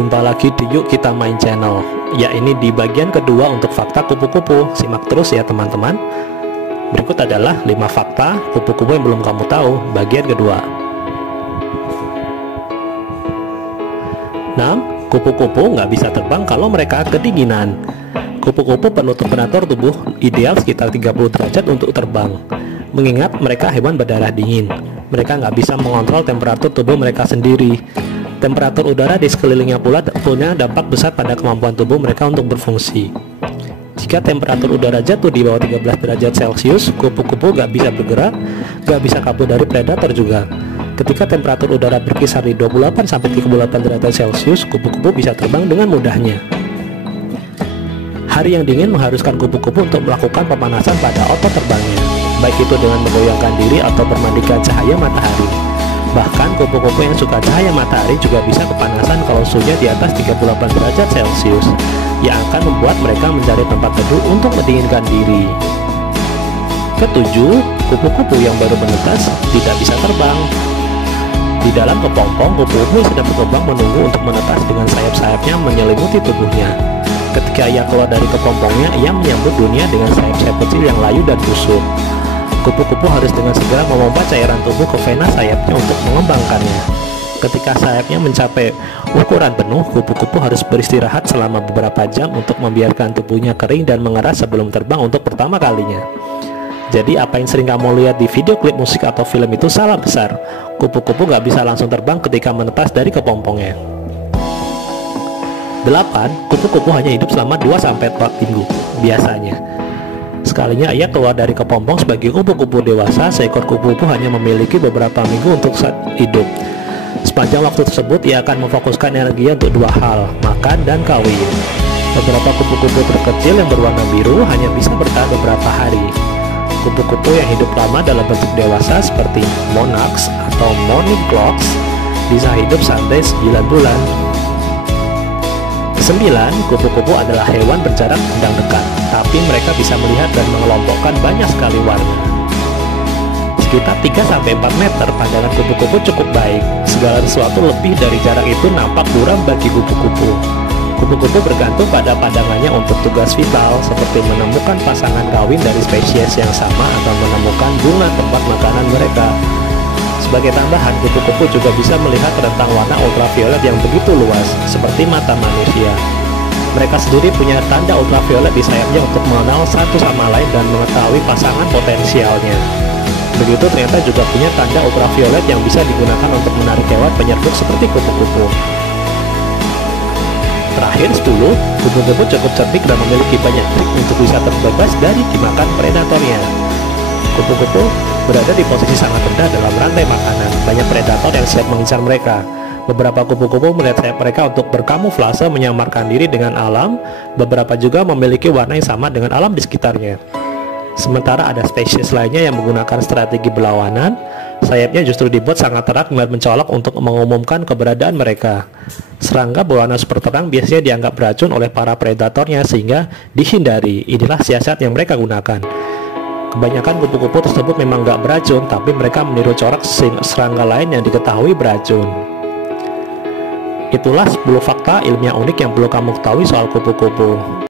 Jumpa lagi di Yuk Kita Main Channel. Ya, ini di bagian kedua untuk fakta kupu-kupu. Simak terus ya teman-teman. Berikut adalah 5 fakta kupu-kupu yang belum kamu tahu, bagian kedua. 6. Kupu-kupu nggak bisa terbang kalau mereka kedinginan. Kupu-kupu penuh temperatur tubuh ideal sekitar 30 derajat untuk terbang. Mengingat mereka hewan berdarah dingin, mereka nggak bisa mengontrol temperatur tubuh mereka sendiri. Temperatur udara di sekelilingnya pula punya dampak besar pada kemampuan tubuh mereka untuk berfungsi. Jika temperatur udara jatuh di bawah 13 derajat Celcius, kupu-kupu gak bisa bergerak, gak bisa kabur dari predator juga. Ketika temperatur udara berkisar di 28-38 derajat Celcius, kupu-kupu bisa terbang dengan mudahnya. Hari yang dingin mengharuskan kupu-kupu untuk melakukan pemanasan pada otot terbangnya, baik itu dengan menggoyangkan diri atau bermandikan cahaya matahari. Bahkan kupu-kupu yang suka cahaya matahari juga bisa kepanasan kalau suhunya di atas 38 derajat Celcius, yang akan membuat mereka mencari tempat teduh untuk mendinginkan diri. Ketujuh, kupu-kupu yang baru menetas tidak bisa terbang. Di dalam kepompong, kupu-kupu sedang berkembang menunggu untuk menetas dengan sayap-sayapnya menyelimuti tubuhnya. Ketika ia keluar dari kepompongnya, ia menyambut dunia dengan sayap-sayap kecil yang layu dan busuk. Kupu-kupu harus dengan segera memompa cairan tubuh ke vena sayapnya untuk mengembangkannya. Ketika sayapnya mencapai ukuran penuh, kupu-kupu harus beristirahat selama beberapa jam untuk membiarkan tubuhnya kering dan mengeras sebelum terbang untuk pertama kalinya. Jadi apa yang sering kamu lihat di video klip musik atau film itu salah besar. Kupu-kupu gak bisa langsung terbang ketika menetas dari kepompongnya. 8. Kupu-kupu hanya hidup selama 2-4 minggu biasanya. Sekalinya ia keluar dari kepompong sebagai kupu-kupu dewasa, seekor kupu-kupu hanya memiliki beberapa minggu untuk hidup. Sepanjang waktu tersebut, ia akan memfokuskan energi untuk 2 hal, makan dan kawin. Beberapa kupu-kupu terkecil yang berwarna biru hanya bisa bertahan beberapa hari. Kupu-kupu yang hidup lama dalam bentuk dewasa seperti monarchs atau morning clocks bisa hidup sampai 9 bulan. 9. Kupu-kupu adalah hewan berjarak pandang dekat, tapi mereka bisa melihat dan mengelompokkan banyak sekali warna. Sekitar 3-4 meter, pandangan kupu-kupu cukup baik. Segala sesuatu lebih dari jarak itu nampak buram bagi kupu-kupu. Kupu-kupu bergantung pada pandangannya untuk tugas vital, seperti menemukan pasangan kawin dari spesies yang sama atau menemukan bunga tempat makanan mereka. Sebagai tambahan, kupu-kupu juga bisa melihat rentang warna ultraviolet yang begitu luas, seperti mata manusia. Mereka sendiri punya tanda ultraviolet di sayapnya untuk mengenal satu sama lain dan mengetahui pasangan potensialnya. Begitu ternyata juga punya tanda ultraviolet yang bisa digunakan untuk menarik hewan penyerbuk seperti kupu-kupu. Terakhir 10, kupu-kupu cukup cerdik dan memiliki banyak trik untuk bisa terbebas dari dimakan predatornya. Kupu-kupu berada di posisi sangat rendah dalam rantai makanan. Banyak predator yang siap mengincar mereka. Beberapa kupu-kupu melihat sayap mereka untuk berkamuflase menyamarkan diri dengan alam. Beberapa juga memiliki warna yang sama dengan alam di sekitarnya. Sementara ada spesies lainnya yang menggunakan strategi berlawanan. Sayapnya justru dibuat sangat terang dan mencolok untuk mengumumkan keberadaan mereka. Serangga berwarna super terang biasanya dianggap beracun oleh para predatornya sehingga dihindari. Inilah siasat yang mereka gunakan. Kebanyakan kupu-kupu tersebut memang gak beracun, tapi mereka meniru corak serangga lain yang diketahui beracun. Itulah 10 fakta ilmiah unik yang perlu kamu ketahui soal kupu-kupu.